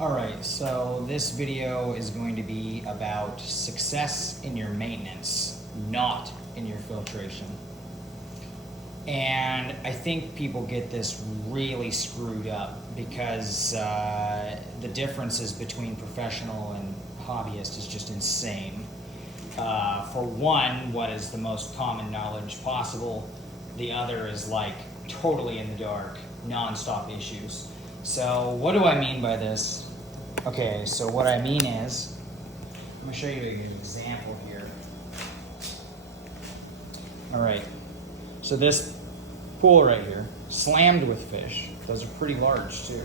Alright, so this video is going to be about success in your maintenance, not in your filtration. And I think people get this really screwed up because the differences between professional and hobbyist is just insane. For one, what is the most common knowledge possible? The other is like totally in the dark, non-stop issues. So what do I mean by this? Okay, so what I mean is, I'm gonna show you an example here. All right, so this pool right here, slammed with fish. Those are pretty large too.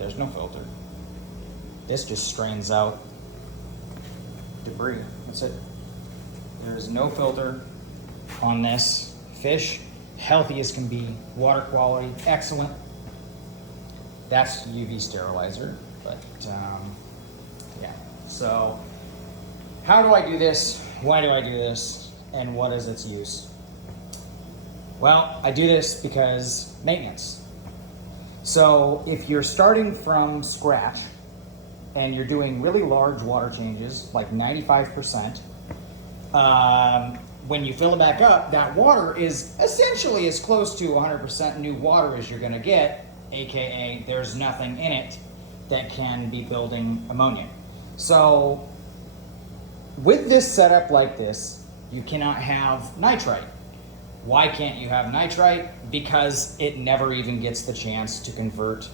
There's no filter. This just strains out debris, that's it. There is no filter on this. Fish, healthy as can be, water quality, excellent. That's UV sterilizer, but yeah. So how do I do this? Why do I do this? And what is its use? Well, I do this because maintenance. So if you're starting from scratch and you're doing really large water changes, like 95%, when you fill it back up, that water is essentially as close to 100% new water as you're gonna get, AKA there's nothing in it that can be building ammonia. So with this setup like this, you cannot have nitrite. Why can't you have nitrite? Because it never even gets the chance to convert,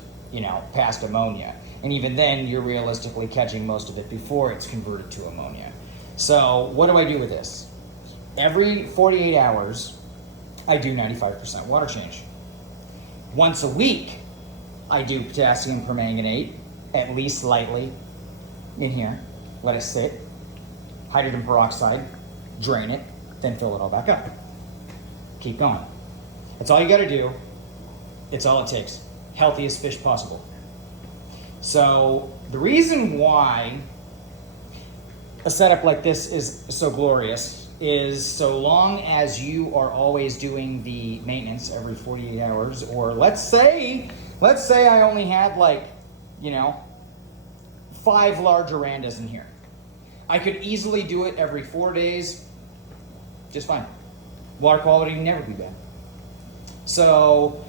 past ammonia. And even then, you're realistically catching most of it before it's converted to ammonia. So what do I do with this? Every 48 hours, I do 95% water change. Once a week, I do potassium permanganate, at least lightly, in here. Let it sit. Hydrogen peroxide, drain it, then fill it all back up. Keep going. That's all you gotta do. It's all it takes. Healthiest fish possible. So the reason why a setup like this is so glorious is so long as you are always doing the maintenance every 48 hours, or let's say I only had 5 large orandas in here. I could easily do it every 4 days, just fine. Water quality never be bad. So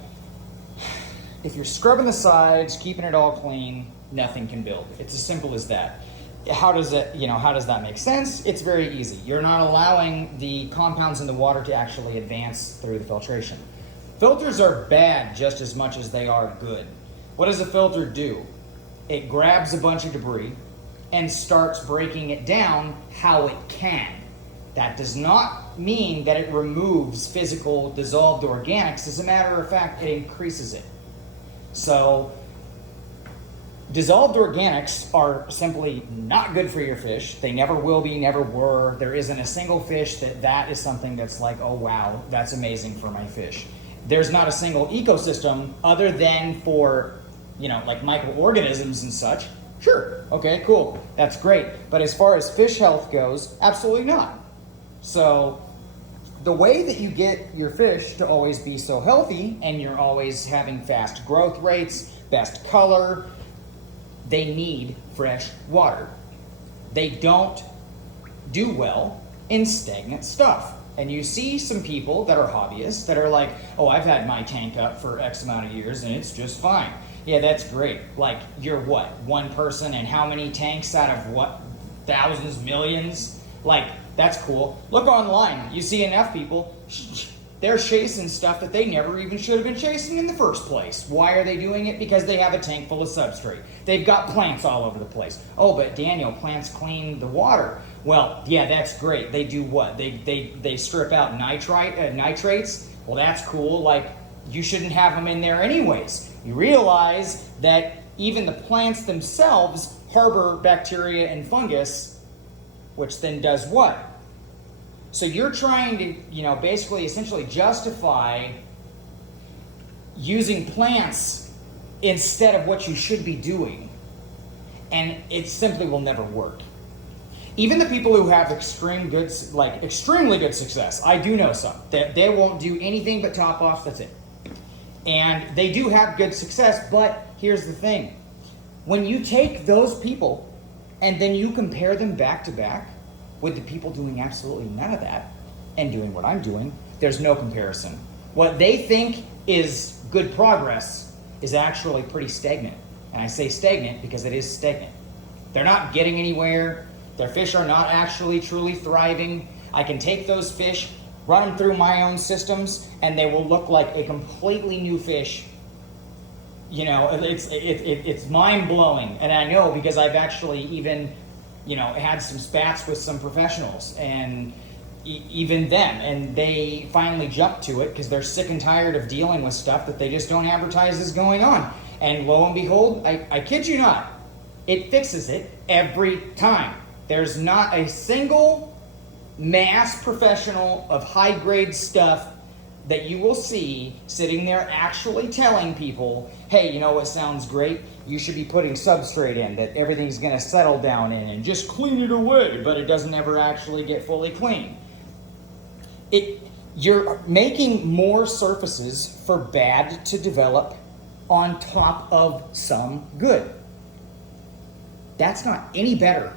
if you're scrubbing the sides, keeping it all clean, nothing can build. It's as simple as that. How does that make sense? It's very easy. You're not allowing the compounds in the water to actually advance through the filtration. Filters are bad just as much as they are good. What does a filter do? It grabs a bunch of debris and starts breaking it down how it can. That does not mean that it removes physical dissolved organics. As a matter of fact, it increases it. So dissolved organics are simply not good for your fish. They never will be, never were. There isn't a single fish that is something that's like, oh wow, that's amazing for my fish. There's not a single ecosystem other than for, like microorganisms and such. Sure, okay, cool, that's great. But as far as fish health goes, absolutely not. So the way that you get your fish to always be so healthy and you're always having fast growth rates, best color, they need fresh water. They don't do well in stagnant stuff. And you see some people that are hobbyists that are like, oh, I've had my tank up for X amount of years and it's just fine. Yeah, that's great. Like, you're what? One person and how many tanks out of what? Thousands, millions? Like, that's cool. Look online. You see enough people, they're chasing stuff that they never even should have been chasing in the first place. Why are they doing it? Because they have a tank full of substrate. They've got plants all over the place. Oh, but Daniel, plants clean the water. Well, yeah, that's great. They do what? They strip out nitrates. Well, that's cool. Like, you shouldn't have them in there anyways. You realize that even the plants themselves harbor bacteria and fungus, which then does what? So you're trying to, basically essentially justify using plants instead of what you should be doing. And it simply will never work. Even the people who have extremely good success, I do know some, that they won't do anything but top off, that's it. And they do have good success, but here's the thing. When you take those people and then you compare them back to back with the people doing absolutely none of that and doing what I'm doing, there's no comparison. What they think is good progress is actually pretty stagnant. And I say stagnant because it is stagnant. They're not getting anywhere. Their fish are not actually truly thriving. I can take those fish, run them through my own systems, and they will look like a completely new fish. You know, it's mind-blowing. And I know because I've actually even, you know, had some spats with some professionals, and even them, and they finally jumped to it because they're sick and tired of dealing with stuff that they just don't advertise is going on. And lo and behold, I kid you not, it fixes it every time. There's not a single mass professional of high-grade stuff that you will see sitting there actually telling people, hey, you know what sounds great? You should be putting substrate in that everything's going to settle down in and just clean it away, but it doesn't ever actually get fully clean. You're making more surfaces for bad to develop on top of some good. That's not any better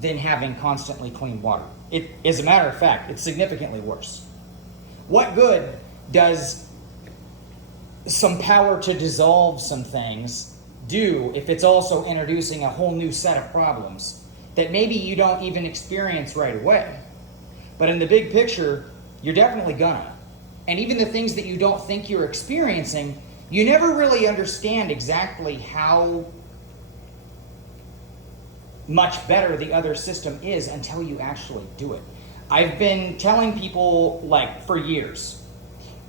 than having constantly clean water. As a matter of fact, it's significantly worse. What good does some power to dissolve some things do if it's also introducing a whole new set of problems that maybe you don't even experience right away? But in the big picture, you're definitely gonna. And even the things that you don't think you're experiencing, you never really understand exactly how much better the other system is until you actually do it. I've been telling people like for years,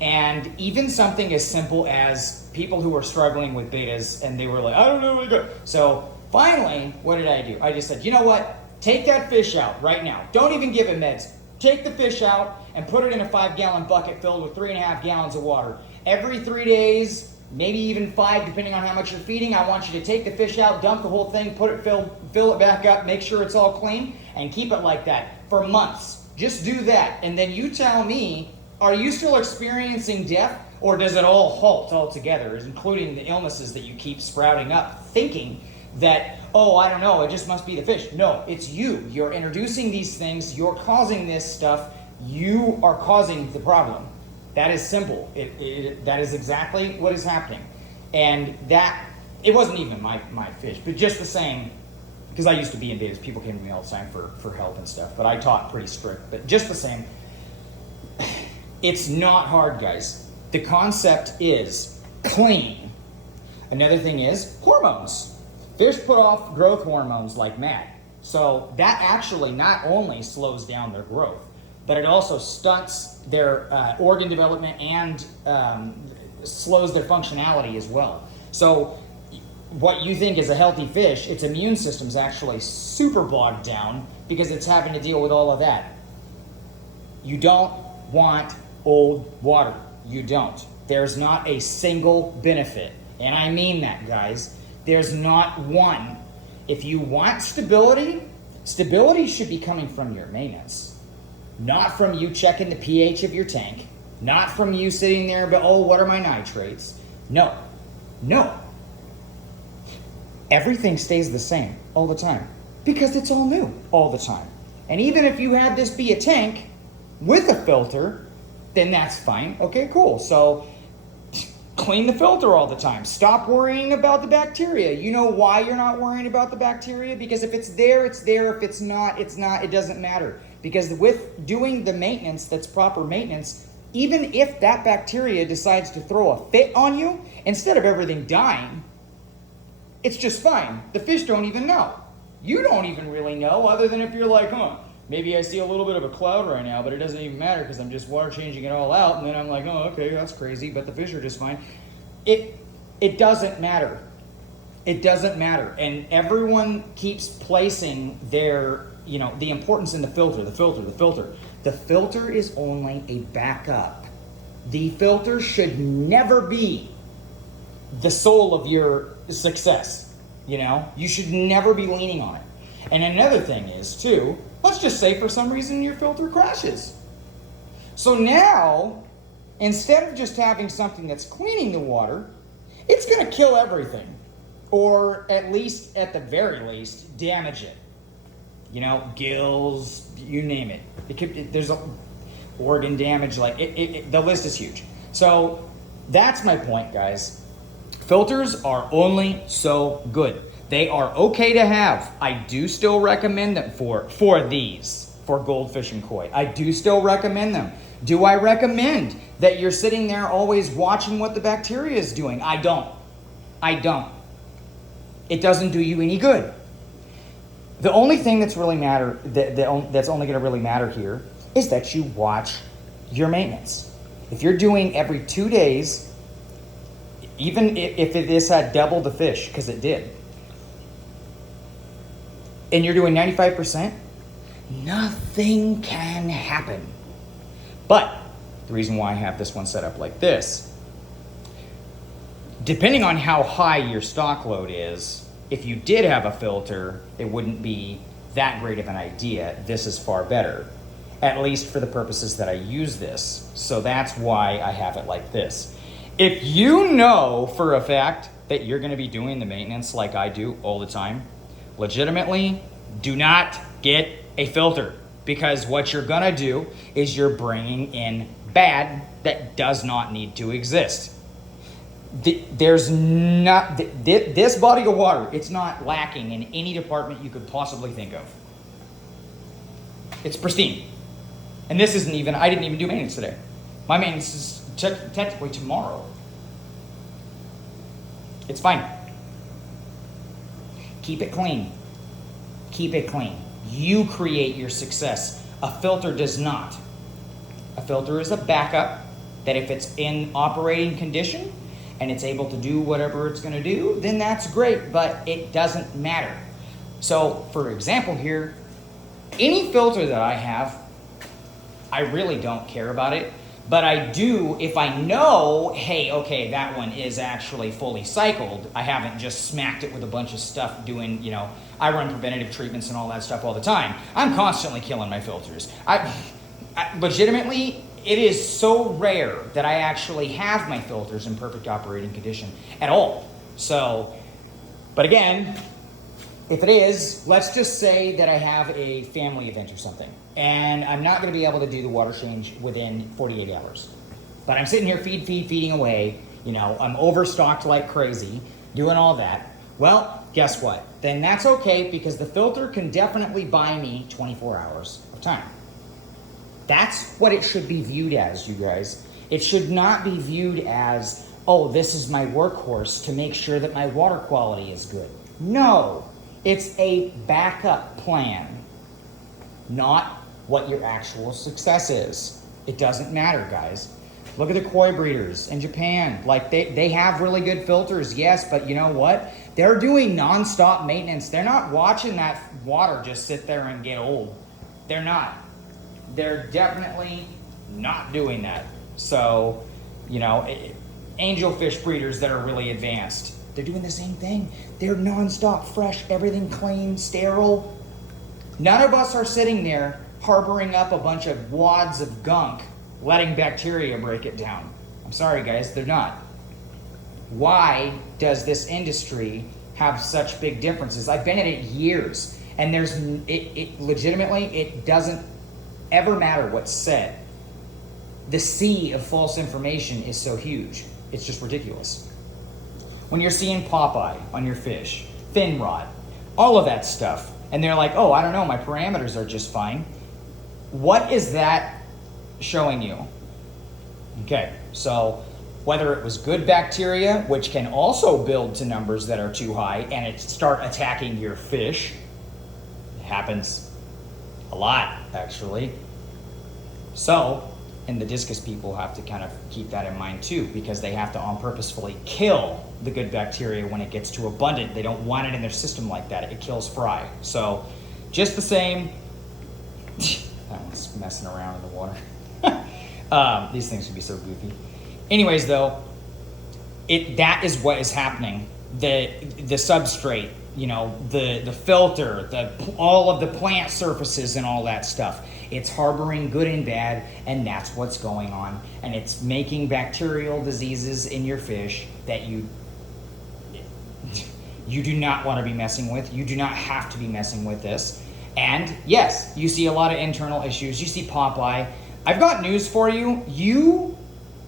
and even something as simple as people who were struggling with betas and they were like, I don't know what to do. So finally, what did I do? I just said, you know what? Take that fish out right now. Don't even give it meds. Take the fish out and put it in a 5-gallon bucket filled with 3.5 gallons of water. Every 3 days, maybe even 5, depending on how much you're feeding, I want you to take the fish out, dump the whole thing, fill it back up, make sure it's all clean, and keep it like that for months. Just do that, and then you tell me, are you still experiencing death, or does it all halt altogether, including the illnesses that you keep sprouting up, thinking that, oh, I don't know, it just must be the fish. No, it's you. You're introducing these things, you're causing this stuff, you are causing the problem. That is simple. That is exactly what is happening. And that, it wasn't even my fish, but just the same, because I used to be in betas, people came to me all the time for help and stuff, but I taught pretty strict, but just the same. It's not hard, guys. The concept is clean. Another thing is hormones. Fish put off growth hormones like mad. So that actually not only slows down their growth, but it also stunts their organ development and slows their functionality as well. So what you think is a healthy fish, its immune system's actually super bogged down because it's having to deal with all of that. You don't want old water. You don't. There's not a single benefit. And I mean that, guys. There's not one. If you want stability, stability should be coming from your maintenance. Not from you checking the pH of your tank. Not from you sitting there, but oh, what are my nitrates? No. No. Everything stays the same all the time because it's all new all the time. And even if you had this be a tank with a filter, then that's fine. Okay, cool. So clean the filter all the time. Stop worrying about the bacteria. You know why you're not worrying about the bacteria? Because if it's there, it's there. If it's not, it's not. It doesn't matter. Because with doing the maintenance that's proper maintenance, even if that bacteria decides to throw a fit on you, instead of everything dying, it's just fine. The fish don't even know. You don't even really know, other than if you're like, maybe I see a little bit of a cloud right now, but it doesn't even matter because I'm just water changing it all out, and then I'm like, oh, okay, that's crazy, but the fish are just fine. It doesn't matter. It doesn't matter. And everyone keeps placing their, the importance in the filter. The filter is only a backup. The filter should never be the soul of your success. You should never be leaning on it. And another thing is, too, let's just say for some reason your filter crashes. So now instead of just having something that's cleaning the water, it's going to kill everything. Or at least, at the very least, damage it. You know, gills, you name it. There's a organ damage, like the list is huge. So that's my point, guys. Filters are only so good. They are okay to have. I do still recommend them for goldfish and koi. I do still recommend them. Do I recommend that you're sitting there always watching what the bacteria is doing? I don't. It doesn't do you any good. The only thing that's really that's only going to really matter here is that you watch your maintenance. If you're doing every 2 days, even if it is double the fish, because it did, and you're doing 95%, nothing can happen. But the reason why I have this one set up like this, depending on how high your stock load is, if you did have a filter, it wouldn't be that great of an idea. This is far better, at least for the purposes that I use this. So that's why I have it like this. If you know for a fact that you're going to be doing the maintenance like I do all the time, legitimately, do not get a filter, because what you're going to do is you're bringing in bad that does not need to exist. There's not this body of water, it's not lacking in any department you could possibly think of. It's pristine. And this isn't even, I didn't even do maintenance today. My maintenance is technically tomorrow. It's fine. Keep it clean. Keep it clean. You create your success. A filter does not. A filter is a backup that if it's in operating condition and it's able to do whatever it's going to do, then that's great, but it doesn't matter. So, for example here, any filter that I have, I really don't care about it, but I do if I know, hey, okay, that one is actually fully cycled. I haven't just smacked it with a bunch of stuff doing, I run preventative treatments and all that stuff all the time. I'm constantly killing my filters. I legitimately, it is so rare that I actually have my filters in perfect operating condition at all. So, but again, if it is, let's just say that I have a family event or something, and I'm not going to be able to do the water change within 48 hours. But I'm sitting here feeding away, I'm overstocked like crazy, doing all that. Well, guess what? Then that's okay, because the filter can definitely buy me 24 hours of time. That's what it should be viewed as, you guys. It should not be viewed as, oh, this is my workhorse to make sure that my water quality is good. No, it's a backup plan, not what your actual success is. It doesn't matter, guys. Look at the koi breeders in Japan. Like they have really good filters, yes, but you know what? They're doing nonstop maintenance. They're not watching that water just sit there and get old. They're not. They're definitely not doing that. So, angelfish breeders that are really advanced, they're doing the same thing. They're nonstop, fresh, everything clean, sterile. None of us are sitting there harboring up a bunch of wads of gunk, letting bacteria break it down. I'm sorry, guys, they're not. Why does this industry have such big differences? I've been in it years, and legitimately, it doesn't ever matter what's said. The sea of false information is so huge. It's just ridiculous. When you're seeing Popeye on your fish, fin rot, all of that stuff, and they're like, oh, I don't know, my parameters are just fine. What is that showing you? Okay, so whether it was good bacteria, which can also build to numbers that are too high, and it start attacking your fish, it happens a lot, actually. So, and the discus people have to kind of keep that in mind too, because they have to purposefully kill the good bacteria when it gets too abundant. They don't want it in their system like that. It kills fry. So, just the same. That one's messing around in the water. These things can be so goofy. Anyways, though, that is what is happening. The substrate the filter, all of the plant surfaces and all that stuff. It's harboring good and bad, and that's what's going on. And it's making bacterial diseases in your fish that you do not want to be messing with. You do not have to be messing with this. And yes, you see a lot of internal issues. You see Popeye. I've got news for you. You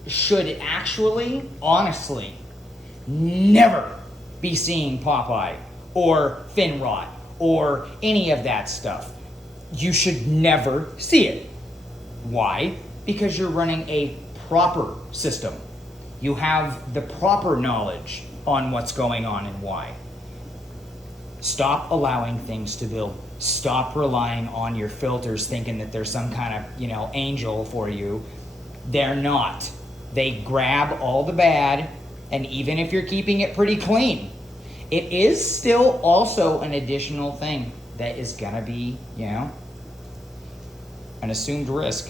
should actually, honestly, never be seeing Popeye or fin rot or any of that stuff. You should never see it. Why? Because you're running a proper system. You have the proper knowledge on what's going on and why. Stop allowing things to build. Stop relying on your filters thinking that there's some kind of, angel for you. They're not. They grab all the bad, and even if you're keeping it pretty clean, it is still also an additional thing that is gonna be, an assumed risk.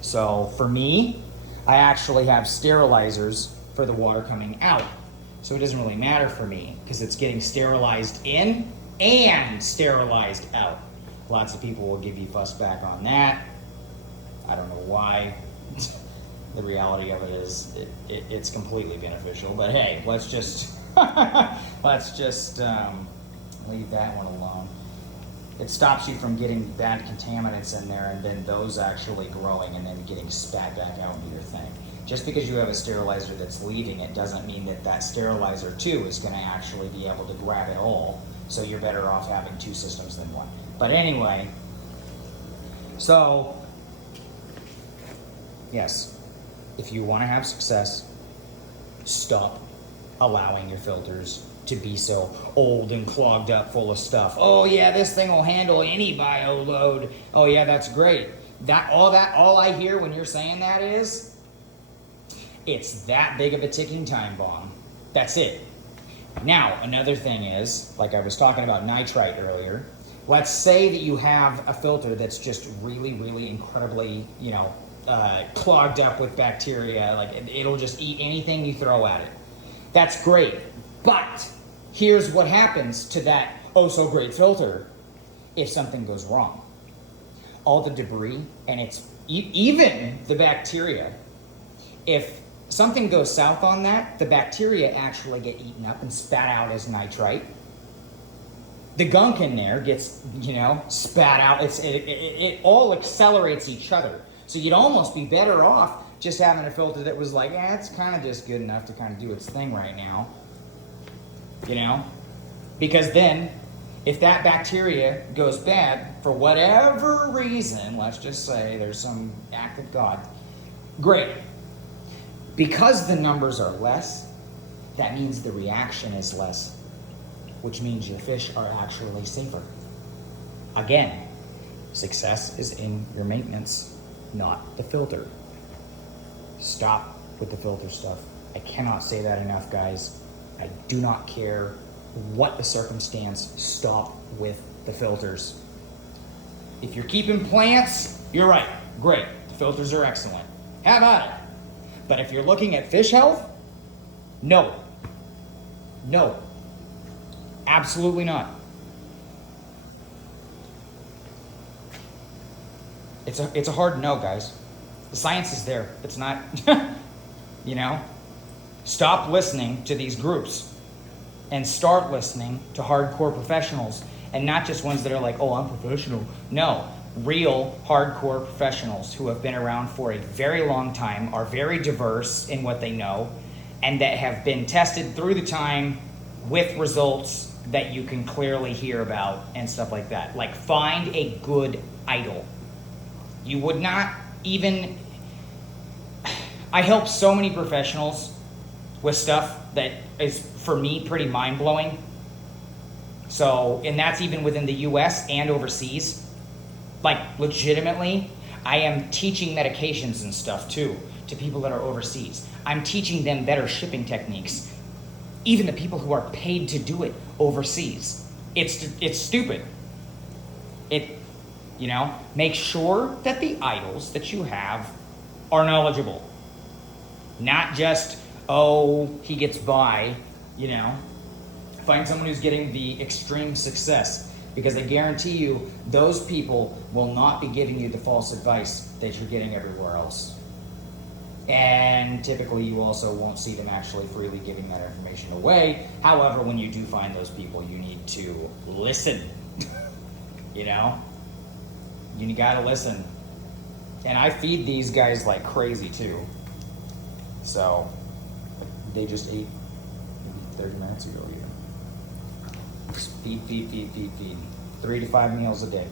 So for me, I actually have sterilizers for the water coming out. So it doesn't really matter for me because it's getting sterilized in and sterilized out. Lots of people will give you fuss back on that. I don't know why. The reality of it is it's completely beneficial. But hey, let's just leave that one alone. It stops you from getting bad contaminants in there and then those actually growing and then getting spat back out into your thing. Just because you have a sterilizer that's leaving it doesn't mean that sterilizer too is going to actually be able to grab it all. So you're better off having two systems than one. But anyway, so yes, if you want to have success, stop allowing your filters to be so old and clogged up full of stuff. Oh yeah, this thing will handle any bio load. Oh yeah, that's great. All I hear when you're saying that is, it's that big of a ticking time bomb. That's it. Now, another thing is, like I was talking about nitrite earlier, let's say that you have a filter that's just really, really incredibly, clogged up with bacteria. Like it'll just eat anything you throw at it. That's great. But here's what happens to that oh so great filter if something goes wrong. All the debris and even the bacteria, if something goes south on that, the bacteria actually get eaten up and spat out as nitrite. The gunk in there gets, spat out. It all accelerates each other. So you'd almost be better off just having a filter that was like, it's kind of just good enough to kind of do its thing right now. Because then if that bacteria goes bad for whatever reason, let's just say there's some act of God, great. Because the numbers are less, that means the reaction is less, which means your fish are actually safer. Again, success is in your maintenance, not the filter. Stop with the filter stuff. I cannot say that enough, guys. I do not care what the circumstance, stop with the filters. If you're keeping plants, you're right, great. The filters are excellent. Have at it. But if you're looking at fish health, no. No. Absolutely not. It's a hard no, guys. The science is there. It's not, Stop listening to these groups and start listening to hardcore professionals and not just ones that are like, oh, I'm professional. No. Real hardcore professionals who have been around for a very long time, are very diverse in what they know, and that have been tested through the time with results that you can clearly hear about and stuff like that. Like, find a good idol. You would not even... I help so many professionals with stuff that is, for me, pretty mind-blowing. So, and that's even within the US and overseas. Like, legitimately, I am teaching medications and stuff, too, to people that are overseas. I'm teaching them better shipping techniques. Even the people who are paid to do it overseas. It's stupid. Make sure that the idols that you have are knowledgeable. Not just, oh, he gets by, Find someone who's getting the extreme success, because I guarantee you those people will not be giving you the false advice that you're getting everywhere else. And typically you also won't see them actually freely giving that information away. However, when you do find those people, you need to listen. You know? You gotta listen. And I feed these guys like crazy too. So, they just ate maybe 30 minutes ago here. Just feed. 3 to 5 meals a day.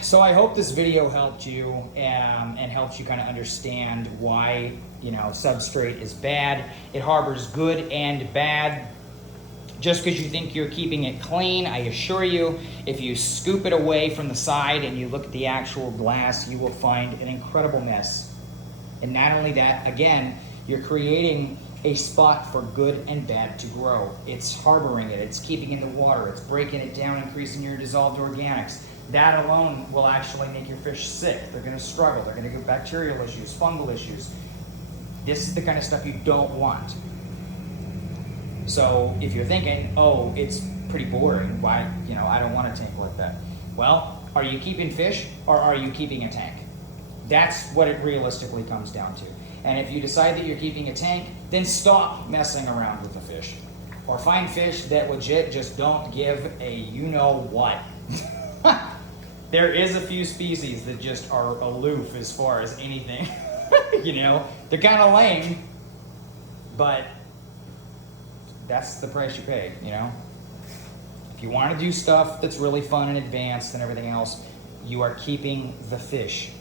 So I hope this video helped you and helps you kind of understand why, you know, substrate is bad. It harbors good and bad. Just because you think you're keeping it clean, I assure you, if you scoop it away from the side and you look at the actual glass, you will find an incredible mess. And not only that, again, you're creating a spot for good and bad to grow. It's harboring it, it's keeping it in the water, it's breaking it down, increasing your dissolved organics. That alone will actually make your fish sick. They're gonna struggle, they're gonna get bacterial issues, fungal issues. This is the kind of stuff you don't want. So if you're thinking, oh, it's pretty boring, why, you know, I don't want a tank like that. Well, are you keeping fish or are you keeping a tank? That's what it realistically comes down to. And if you decide that you're keeping a tank, then stop messing around with the fish. Or find fish that legit just don't give a you-know-what. There is a few species that just are aloof as far as anything. You know, they're kind of lame, but that's the price you pay, you know? If you want to do stuff that's really fun and advanced and everything else, you are keeping the fish.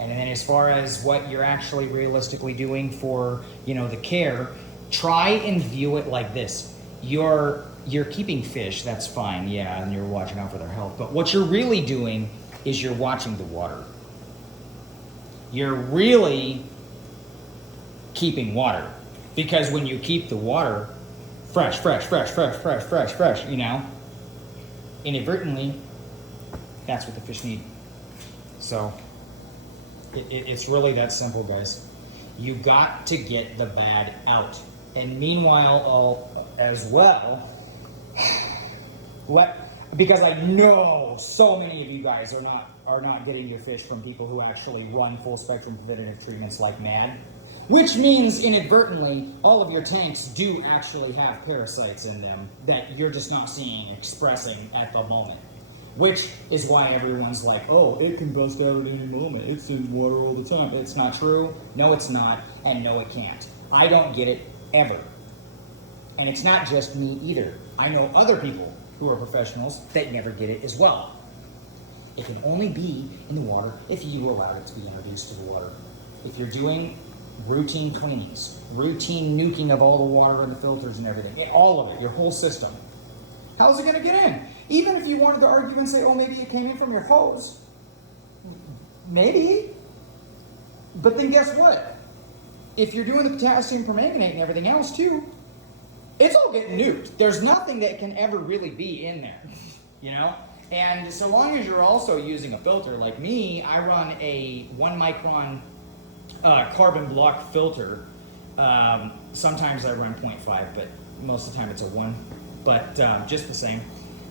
And then as far as what you're actually realistically doing for, you know, the care, try and view it like this. You're keeping fish, that's fine, yeah, and you're watching out for their health. But what you're really doing is you're watching the water. You're really keeping water. Because when you keep the water fresh, you know, inadvertently, that's what the fish need. So, it's really that simple, guys. You got to get the bad out. And meanwhile, as well, because I know so many of you guys are not getting your fish from people who actually run full spectrum preventative treatments like mad. Which means, inadvertently, all of your tanks do actually have parasites in them that you're just not seeing expressing at the moment. Which is why everyone's like, oh, it can bust out at any moment. It's in water all the time. It's not true. No, it's not. And no, it can't. I don't get it ever. And it's not just me either. I know other people who are professionals that never get it as well. It can only be in the water if you allow it to be introduced to the water. If you're doing routine cleanings, routine nuking of all the water and the filters and everything, all of it, your whole system. How's it going to get in? Even if you wanted to argue and say, oh, maybe it came in from your hose. Maybe. But then guess what? If you're doing the potassium permanganate and everything else too, it's all getting nuked. There's nothing that can ever really be in there, you know? And so long as you're also using a filter, like me, I run a 1 micron carbon block filter. Sometimes I run 0.5, but most of the time it's a 1, but just the same.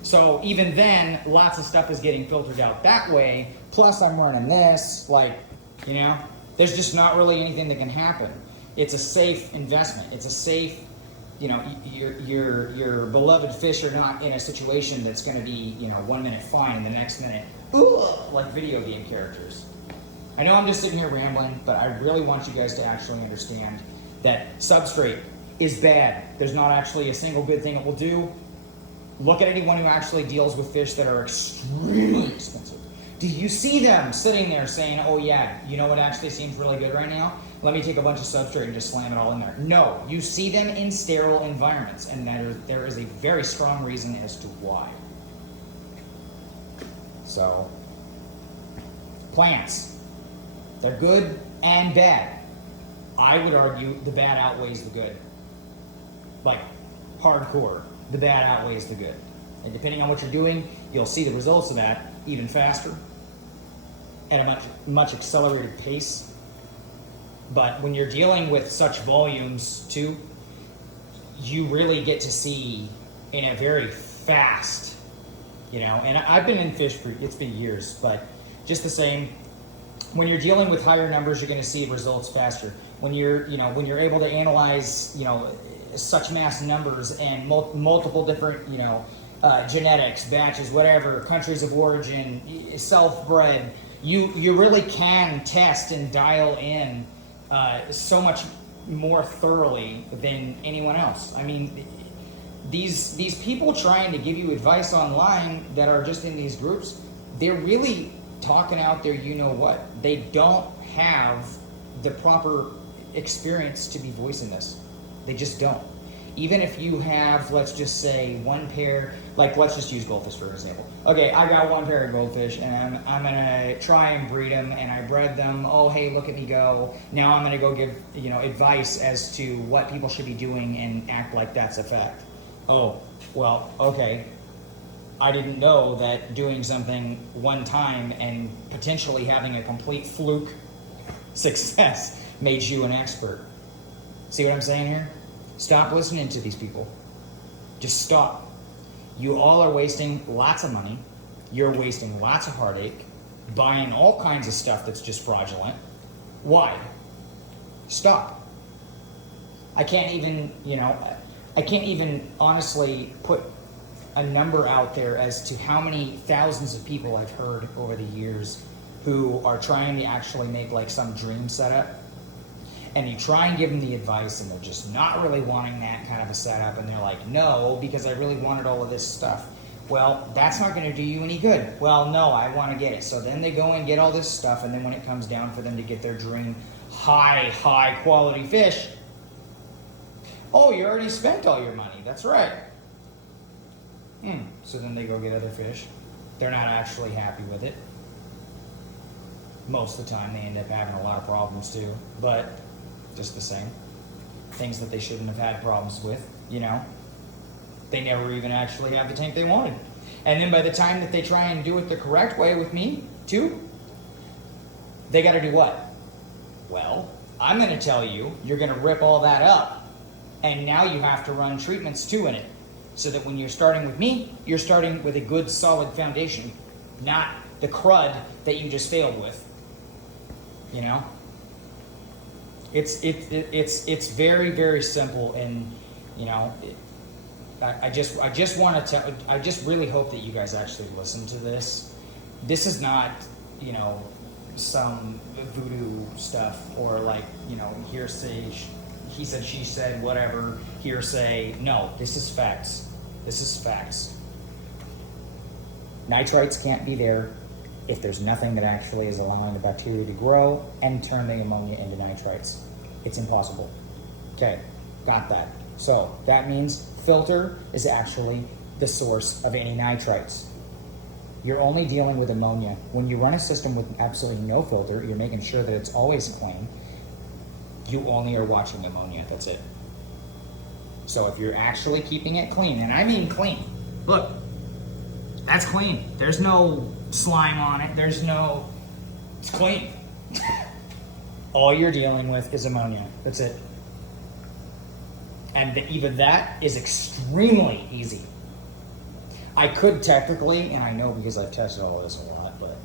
So even then, lots of stuff is getting filtered out that way. Plus I'm running this, like, you know, there's just not really anything that can happen. It's a safe investment. It's a safe, you know, your beloved fish are not in a situation that's going to be, you know, 1 minute fine and the next minute, ooh, like video game characters. I know I'm just sitting here rambling, but I really want you guys to actually understand that substrate is bad. There's not actually a single good thing it will do. Look at anyone who actually deals with fish that are extremely expensive. Do you see them sitting there saying, oh yeah, you know what actually seems really good right now? Let me take a bunch of substrate and just slam it all in there. No, you see them in sterile environments, and there is a very strong reason as to why. So, plants, they're good and bad. I would argue the bad outweighs the good. Like, hardcore, the bad outweighs the good. And depending on what you're doing, you'll see the results of that even faster at a much accelerated pace. But when you're dealing with such volumes too, you really get to see in a very fast, and I've been in fish for, it's been years, but just the same, when you're dealing with higher numbers, you're going to see results faster. When you're able to analyze, such mass numbers and multiple different, genetics, batches, whatever, countries of origin, self-bred, you really can test and dial in so much more thoroughly than anyone else. I mean, these people trying to give you advice online that are just in these groups, they're really talking out there, what. They don't have the proper experience to be voicing this. They just don't. Even if you have, let's just say, one pair, like let's just use goldfish for example. Okay, I got one pair of goldfish and I'm gonna try and breed them, and I bred them. Oh, hey, look at me go. Now I'm gonna go give, advice as to what people should be doing and act like that's a fact. Oh, well, okay. I didn't know that doing something one time and potentially having a complete fluke success made you an expert. See what I'm saying here? Stop listening to these people. Just stop. You all are wasting lots of money. You're wasting lots of heartache, buying all kinds of stuff that's just fraudulent. Why? Stop. I can't even honestly put a number out there as to how many thousands of people I've heard over the years who are trying to actually make like some dream setup, and you try and give them the advice and they're just not really wanting that kind of a setup, and they're like, no, because I really wanted all of this stuff. Well, that's not going to do you any good. Well, no, I want to get it. So then they go and get all this stuff, and then when it comes down for them to get their dream high quality fish, oh, you already spent all your money. That's right. So then they go get other fish. They're not actually happy with it. Most of the time they end up having a lot of problems too, but just the same. Things that they shouldn't have had problems with, They never even actually have the tank they wanted. And then by the time that they try and do it the correct way with me too, they got to do what? Well, I'm going to tell you, you're going to rip all that up, and now you have to run treatments too in it. So that when you're starting with me, you're starting with a good solid foundation, not the crud that you just failed with. It's very, very simple, and I just want to I just really hope that you guys actually listen to this. This is not some voodoo stuff or like hearsay. He said, she said, whatever, hearsay. No, this is facts. This is facts. Nitrites can't be there if there's nothing that actually is allowing the bacteria to grow and turn the ammonia into nitrites. It's impossible. Okay, got that. So that means filter is actually the source of any nitrites. You're only dealing with ammonia. When you run a system with absolutely no filter, you're making sure that it's always clean. You only are watching ammonia, that's it. So if you're actually keeping it clean, and I mean clean, look, that's clean. There's no slime on it. It's clean. All you're dealing with is ammonia, that's it. And even that is extremely easy. I could technically, and I know because I've tested all of this a lot, but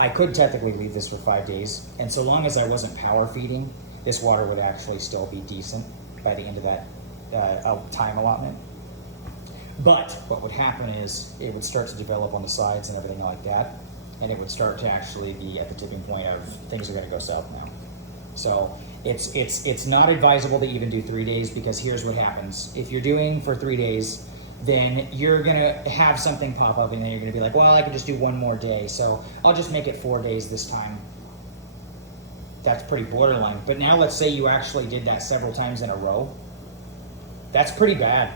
I could technically leave this for 5 days, and so long as I wasn't power feeding, this water would actually still be decent by the end of that time allotment. But what would happen is it would start to develop on the sides and everything like that, and it would start to actually be at the tipping point of things are going to go south now. So it's not advisable to even do 3 days, because here's what happens. If you're doing for 3 days, then you're going to have something pop up, and then you're going to be like, well, I can just do one more day, so I'll just make it 4 days this time. That's pretty borderline. But now let's say you actually did that several times in a row. That's pretty bad.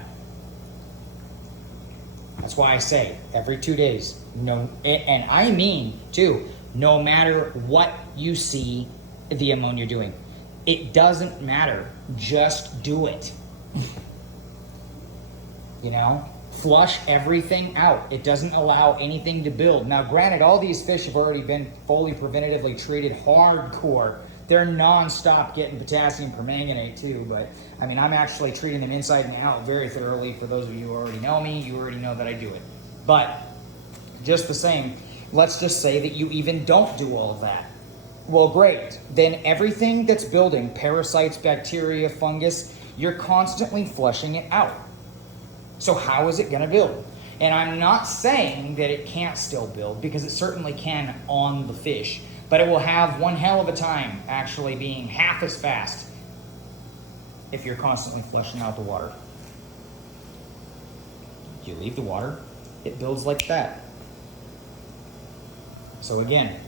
That's why I say every 2 days. No, and I mean too, no matter what you see the ammonia doing, it doesn't matter. Just do it. Flush everything out. It doesn't allow anything to build. Now, granted, all these fish have already been fully preventatively treated hardcore. they're non-stop getting potassium permanganate too, but I mean, I'm actually treating them inside and out very thoroughly. For those of you who already know me, you already know that I do it. But just the same, let's just say that you even don't do all of that. Well, great. Then everything that's building, parasites, bacteria, fungus, you're constantly flushing it out. So how is it going to build? And I'm not saying that it can't still build, because it certainly can on the fish, but it will have one hell of a time actually being half as fast if you're constantly flushing out the water. You leave the water, it builds like that. So again,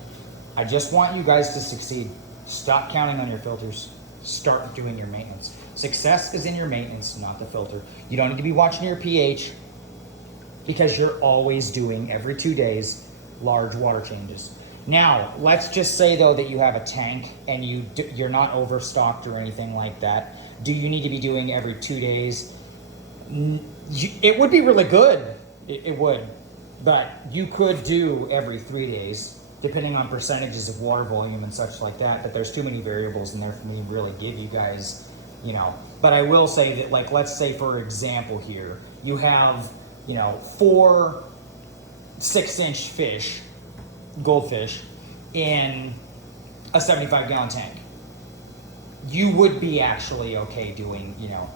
I just want you guys to succeed. Stop counting on your filters. Start doing your maintenance. Success is in your maintenance, not the filter. You don't need to be watching your pH, because you're always doing, every 2 days, large water changes. Now, let's just say though that you have a tank and you're not overstocked or anything like that. Do you need to be doing every 2 days? It would be really good. It would. But you could do every 3 days, depending on percentages of water volume and such like that. But there's too many variables in there for me to really give you guys, you know. But I will say that, like, let's say for example here, you have, you know, 4 6-inch fish, goldfish, in a 75-gallon tank. You would be actually okay doing, you know,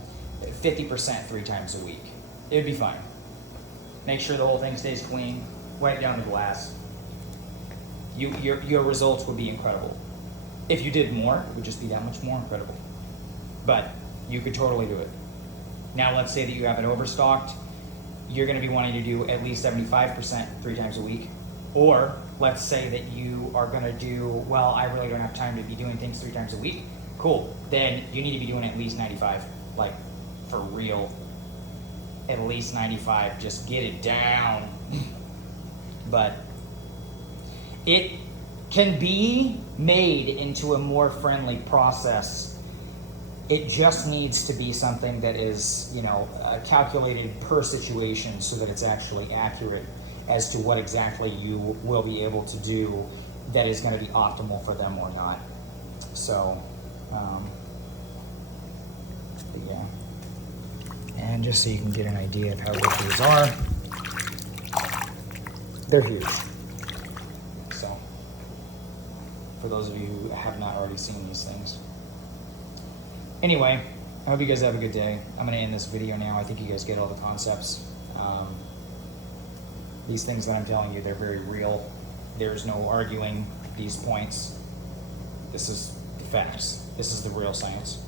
50% 3 times a week. It would be fine. Make sure the whole thing stays clean, wipe down the glass. Your results would be incredible. If you did more, it would just be that much more incredible. But you could totally do it. Now let's say that you have it overstocked. You're going to be wanting to do at least 75% 3 times a week. Or let's say that you are going to do, well, I really don't have time to be doing things 3 times a week. Cool. Then you need to be doing at least 95, like for real. At least 95. Just get it down. But it can be made into a more friendly process. It just needs to be something that is, you know, calculated per situation so that it's actually accurate as to what exactly you will be able to do that is going to be optimal for them or not. So, but yeah. And just so you can get an idea of how big these are, they're huge. So, for those of you who have not already seen these things. Anyway, I hope you guys have a good day. I'm going to end this video now. I think you guys get all the concepts. These things that I'm telling you, they're very real. There's no arguing these points. This is the facts. This is the real science.